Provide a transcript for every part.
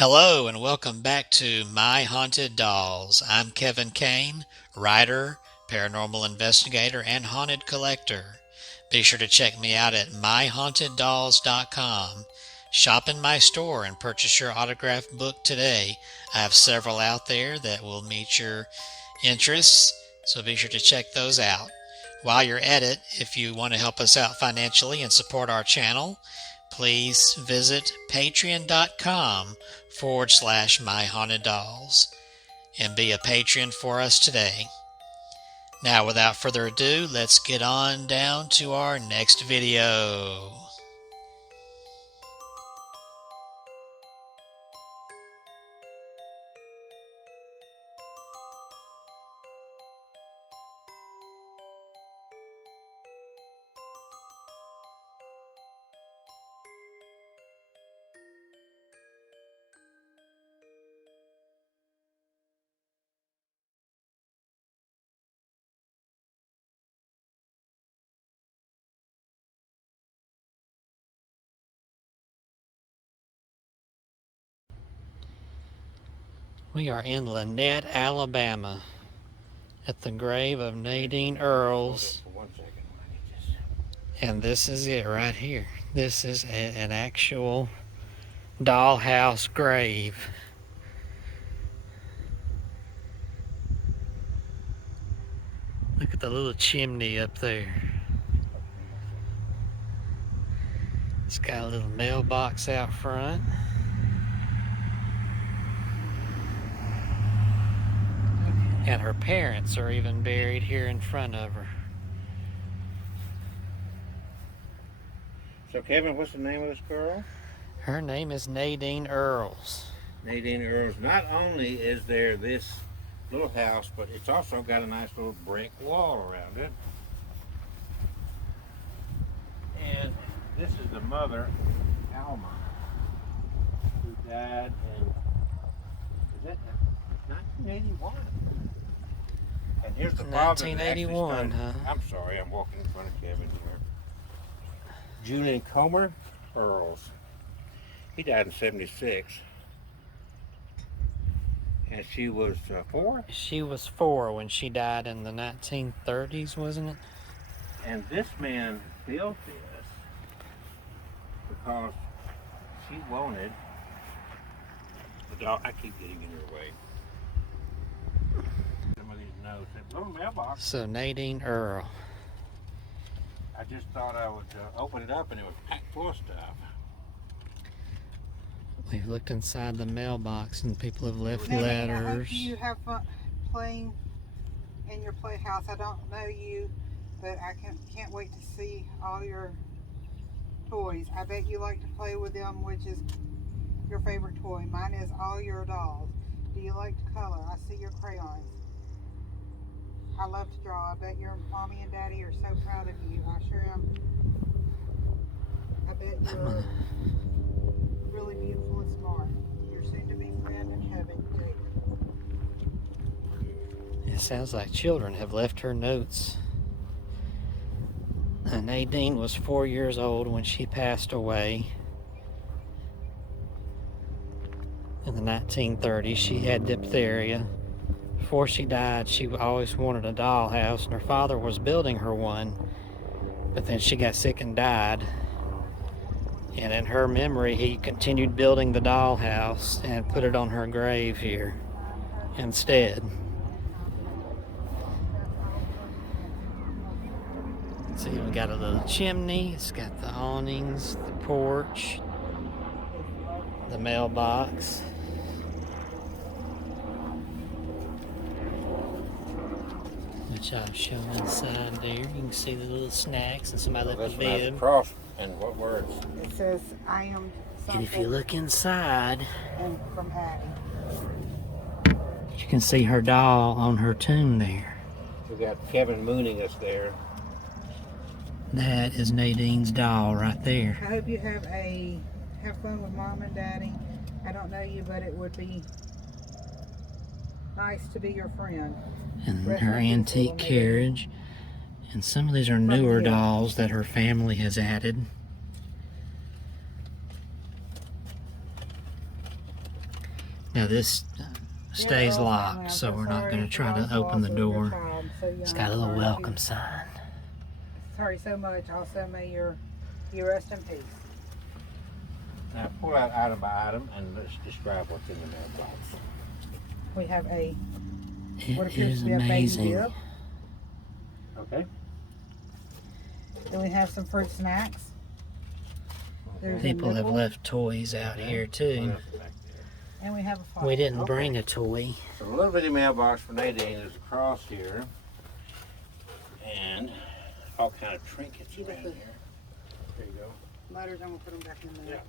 Hello and welcome back to My Haunted Dolls. I'm Kevin Kane, writer, paranormal investigator, and haunted collector. Be sure to check me out at myhauntedDolls.com. Shop in my store and purchase your autographed book today. I have several out there that will meet your interests, so be sure to check those out. While you're at it, if you want to help us out financially and support our channel, please visit patreon.com/My Haunted Dolls and be a patron for us today. Now, without further ado, let's get on down to our next video. We are in Lynette, Alabama, at the grave of Nadine Earls. And this is it right here. This is an actual dollhouse grave. Look at the little chimney up there. It's got a little mailbox out front. And her parents are even buried here in front of her. So, Kevin, what's the name of this girl? Her name is Nadine Earls. Nadine Earls. Not only is there this little house, but it's also got a nice little brick wall around it. And this is the mother, Alma, who died in, is that 1981? And here's the father. 1981, huh? I'm sorry, I'm walking in front of Kevin here. Julian Comer Earls. He died in 76. And she was 4? She was 4 when she died in the 1930s, wasn't it? And this man built this because she wanted the dog. I keep getting in your way. Some of these notes. That little mailbox. So Nadine Earl. I just thought I would open it up and it was packed full of stuff. We've looked inside the mailbox and people have left Nadine, letters. I hope you have fun playing in your playhouse. I don't know you, but I can't wait to see all your toys. I bet you like to play with them, which is your favorite toy. Mine is all your dolls. Do you like to color? I see your crayons. I love to draw. I bet your mommy and daddy are so proud of you. I sure am. I bet you're really beautiful and smart. Your soon-to-be friend in heaven, Jacob. It sounds like children have left her notes. Nadine was 4 years old when she passed away. In the 1930s, she had diphtheria. Before she died, she always wanted a dollhouse, and her father was building her one, but then she got sick and died. And in her memory, he continued building the dollhouse and put it on her grave here instead. See, we got a little chimney. It's got the awnings, the porch, the mailbox. Which I'll show inside there. You can see the little snacks and somebody left a bib. Cross and what words? It says, I am something. And if you look inside, And from Addie. you can see her doll on her tomb there. We got Kevin mooning us there. That is Nadine's doll right there. I hope you have fun with mom and daddy. I don't know you, but it would be nice to be your friend. And her antique carriage. And some of these are newer dolls that her family has added. Now this stays locked, so we're not going to try to open the door. It's got a little welcome sign. Sorry so much. Also, may you rest in peace. Now pull out item by item and let's describe what's in the mailbox. We have what It appears is to be a baby amazing. dip. Okay. Then we have some fruit snacks. There's a People have nipple, left toys out here What too. else is back there? and we have a file. We didn't Okay. bring a toy. So a little bitty mailbox for Nadine is across here. And all kind of trinkets You got around the- here. There you go. Letters, I'm gonna put them back in the mail.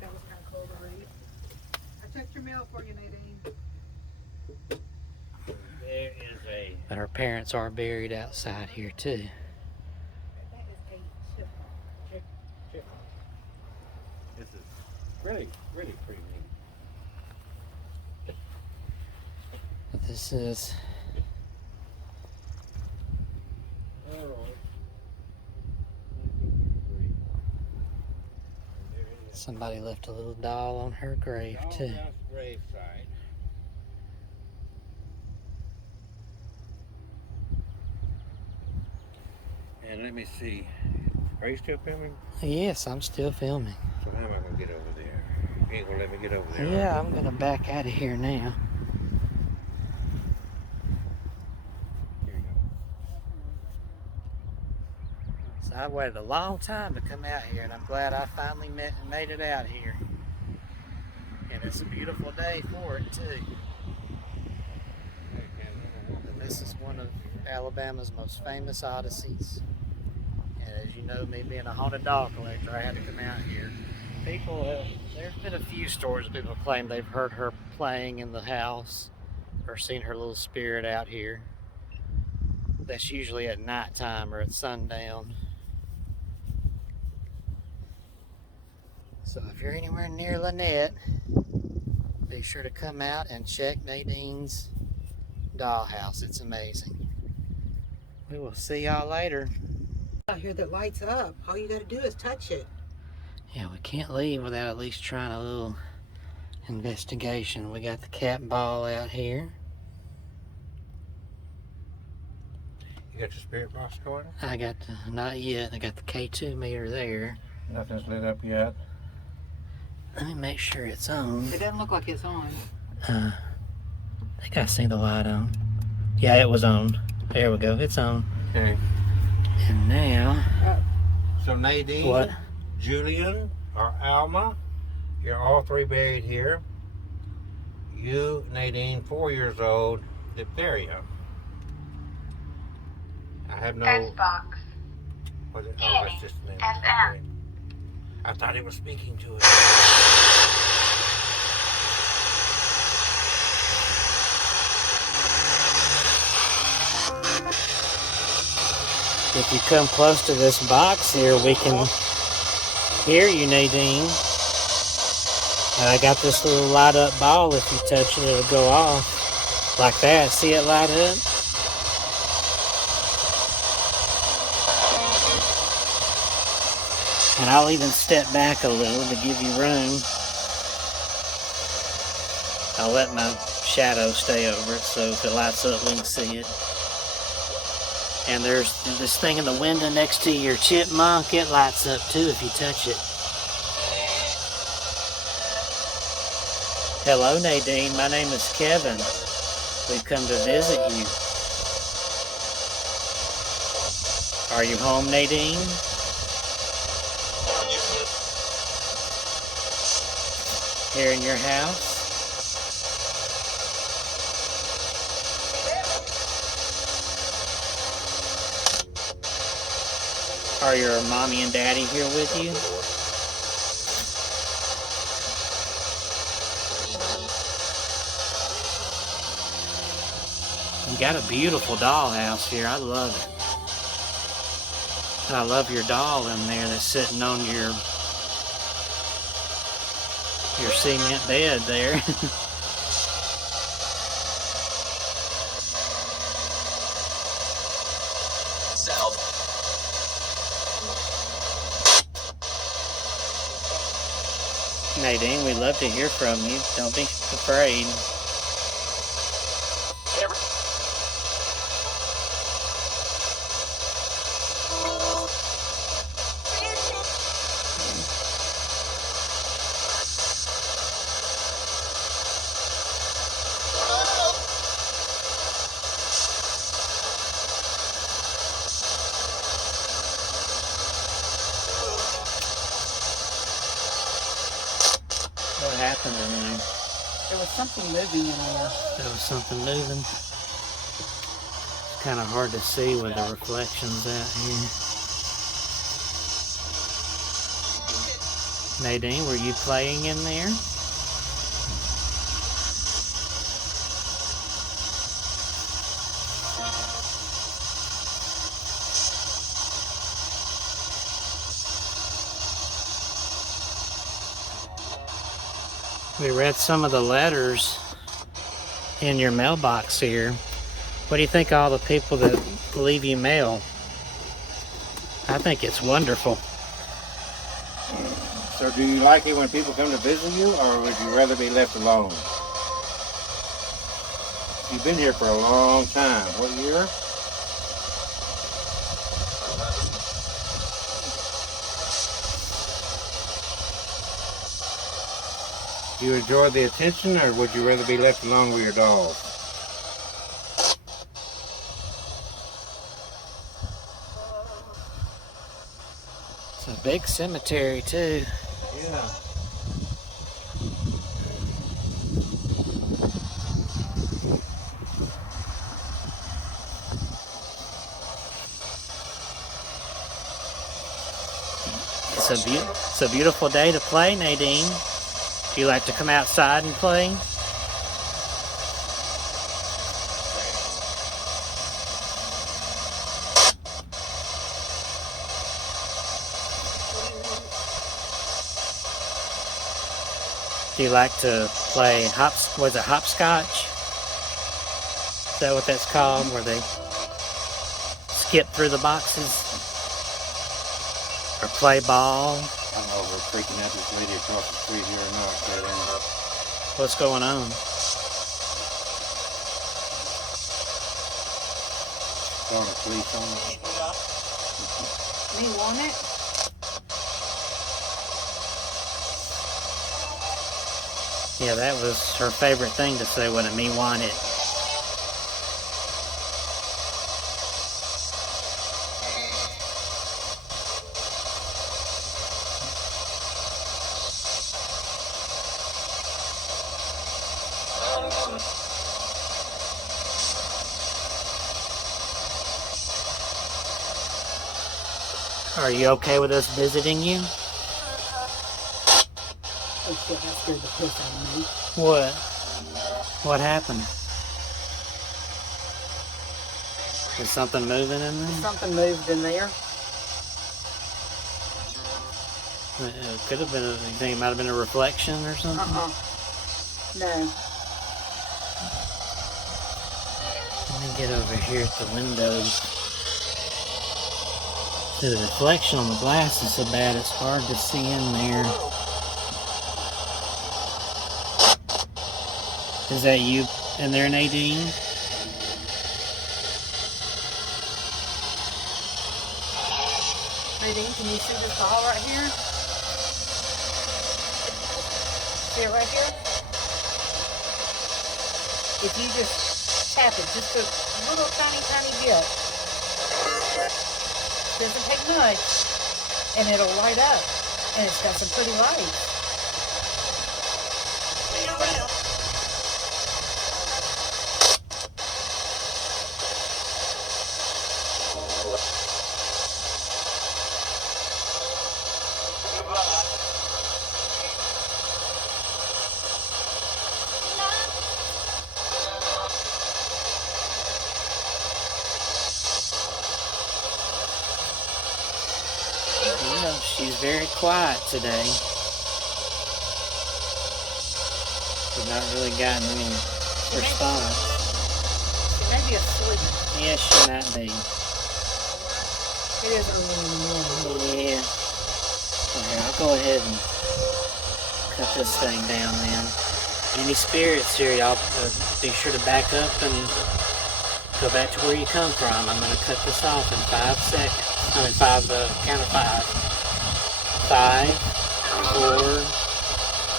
That was kind of cool to read. I checked your mail for you, Nadine. There is a But our parents are buried outside here too. That is a chipmunk. chipmunk. This is really, really pretty neat. But this is somebody left a little doll on her grave too. Dollhouse gravesite. And let me see. Are you still filming? Yes, I'm still filming. So how am I gonna get over there? You ain't gonna let me get over there. Yeah, I'm gonna back out of here now. Here you go. So I waited a long time to come out here, and I'm glad I finally made it out here. And it's a beautiful day for it too. And this is one of Alabama's most famous odysseys. And as you know, me being a haunted doll collector, I had to come out here. There's been a few stories people claim they've heard her playing in the house or seen her little spirit out here. That's usually at nighttime or at sundown. So if you're anywhere near Lynette, be sure to come out and check Nadine's dollhouse. It's amazing. We will see y'all later. Out here that lights up. All you gotta do is touch it. Yeah, we can't leave without at least trying a little investigation. We got the cat ball out here. You got your spirit box going? I got the, not yet, I got the K2 meter there. Nothing's lit up yet. Let me make sure it's on. It doesn't look like it's on. I think I see the light on. Yeah, it was on. There we go, it's on. Okay. And now, So Nadine, what? Julian, or Alma, you're all three buried here. You, Nadine, 4 years old, diphtheria. I have no. Xbox. What is it? Oh, that's just the name. of it. FM. Okay. I thought it was speaking to it. If you come close to this box here, we can hear you, Nadine. And I got this little light up ball. If you touch it, it'll go off. Like that. See it light up? And I'll even step back a little to give you room. I'll let my shadow stay over it so if it lights up we can see it. And there's this thing in the window next to your chipmunk. It lights up too if you touch it. Hello, Nadine. My name is Kevin. We've come to visit you. Are you home, Nadine? Here in your house? Are your mommy and daddy here with you? You got a beautiful dollhouse here. I love it. And I love your doll in there that's sitting on your cement bed there. Nadine, we'd love to hear from you. Don't be afraid. What happened in there? There was something moving in there. There was something moving. It's kind of hard to see with the reflections out here. Nadine, were you playing in there? We read some of the letters in your mailbox here. What do you think of all the people that leave you mail? I think it's wonderful. So do you like it when people come to visit you, or would you rather be left alone? You've been here for a long time. What year? Do you enjoy the attention, or would you rather be left alone with your dog? It's a big cemetery too. Yeah. It's a beautiful day to play, Nadine. Do you like to come outside and play? Do you like to play hopscotch? Is that what that's called? Where they skip through the boxes? Or play ball? I don't know if we're freaking out this lady across the street here or not, but What's going on? calling the police on us. Me want it? Yeah, that was her favorite thing to say when me want it. Are you okay with us visiting you? Oh shit, that scared the piss out of me. What? What happened? Is something moving in there? Something moved in there. It could have been, you think it might have been a reflection or something? No. Let me get over here at the windows. The reflection on the glass is so bad it's hard to see in there. Is that you in there, Nadine? Nadine, can you see this ball right here? See it right here? If you just tap it, just a little tiny bit. Doesn't take much, and it'll light up, and it's got some pretty lights. Yeah, she's very quiet today. We've not really gotten any response. She may be asleep. Yes, she might be. It is early in the morning. Yeah. Okay, I'll go ahead and cut this thing down then. Any spirits here, y'all be sure to back up and go back to where you come from. I'm going to cut this off in 5 seconds. Count of 5. 5, 4,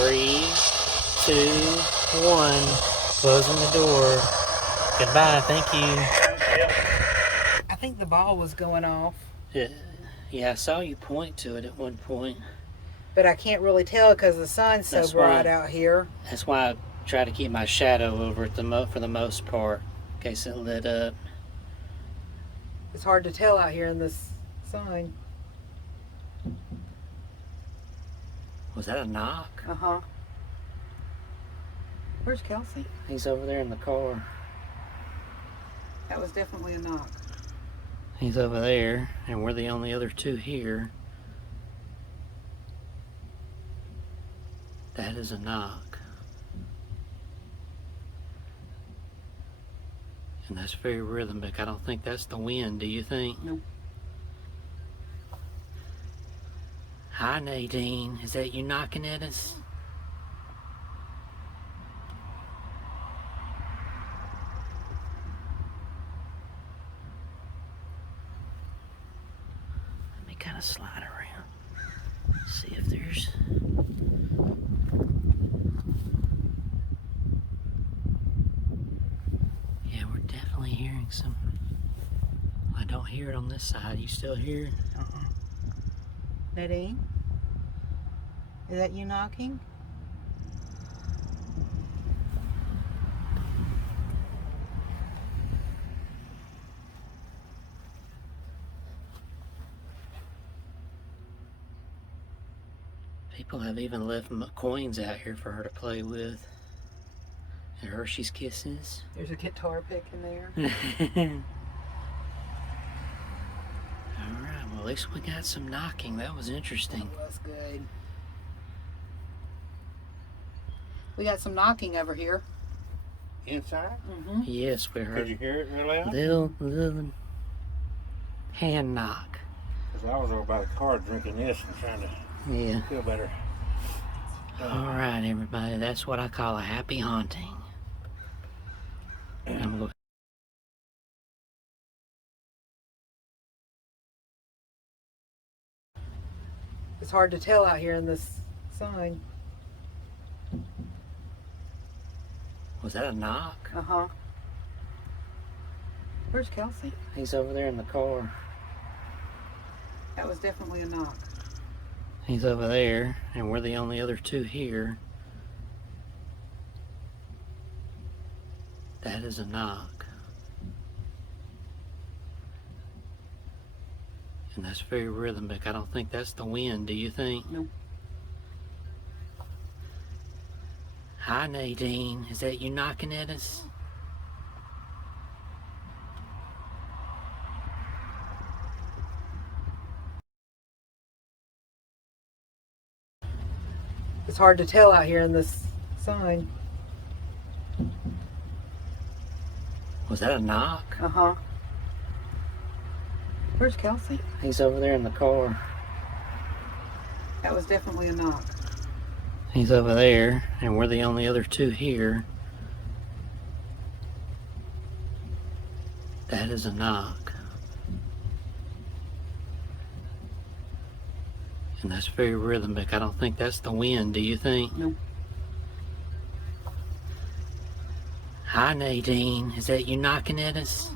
3, 2, 1. Closing the door. Goodbye, thank you. I think the ball was going off. Yeah, I saw you point to it at one point. But I can't really tell because the sun's so bright out here. That's why I try to keep my shadow over it for the most part, in case it lit up. It's hard to tell out here in this sun. Was that a knock? Uh-huh. Where's Kelsey? He's over there in the car. That was definitely a knock. He's over there, and we're the only other two here. That is a knock. And that's very rhythmic. I don't think that's the wind, do you think? Nope. Hi, Nadine. Is that you knocking at us? Let me kind of slide around. See if there's... Yeah, we're definitely hearing some... I don't hear it on this side. You still hear it? Uh-uh. Nadine? Is that you knocking? People have even left coins out here for her to play with. And Hershey's Kisses. There's a guitar pick in there. Alright, well at least we got some knocking. That was interesting. Oh, that's good. We got some knocking over here. Inside? Mm-hmm. Yes, we Could heard you hear it real loud? little hand knock. Because I was over by the car drinking this and trying to feel better. Alright, everybody, that's what I call a happy haunting. I'm looking. It's hard to tell out here in this sun. Was that a knock? Uh-huh. Where's Kelsey? He's over there in the car. That was definitely a knock. He's over there, and we're the only other two here. That is a knock. And that's very rhythmic. I don't think that's the wind, do you think? Nope. Hi, Nadine. Is that you knocking at us? It's hard to tell out here in this sun. Was that a knock? Uh-huh. Where's Kelsey? He's over there in the car. That was definitely a knock. He's over there, and we're the only other two here. That is a knock. And that's very rhythmic. I don't think that's the wind, do you think? Nope. Hi, Nadine. Is that you knocking at us?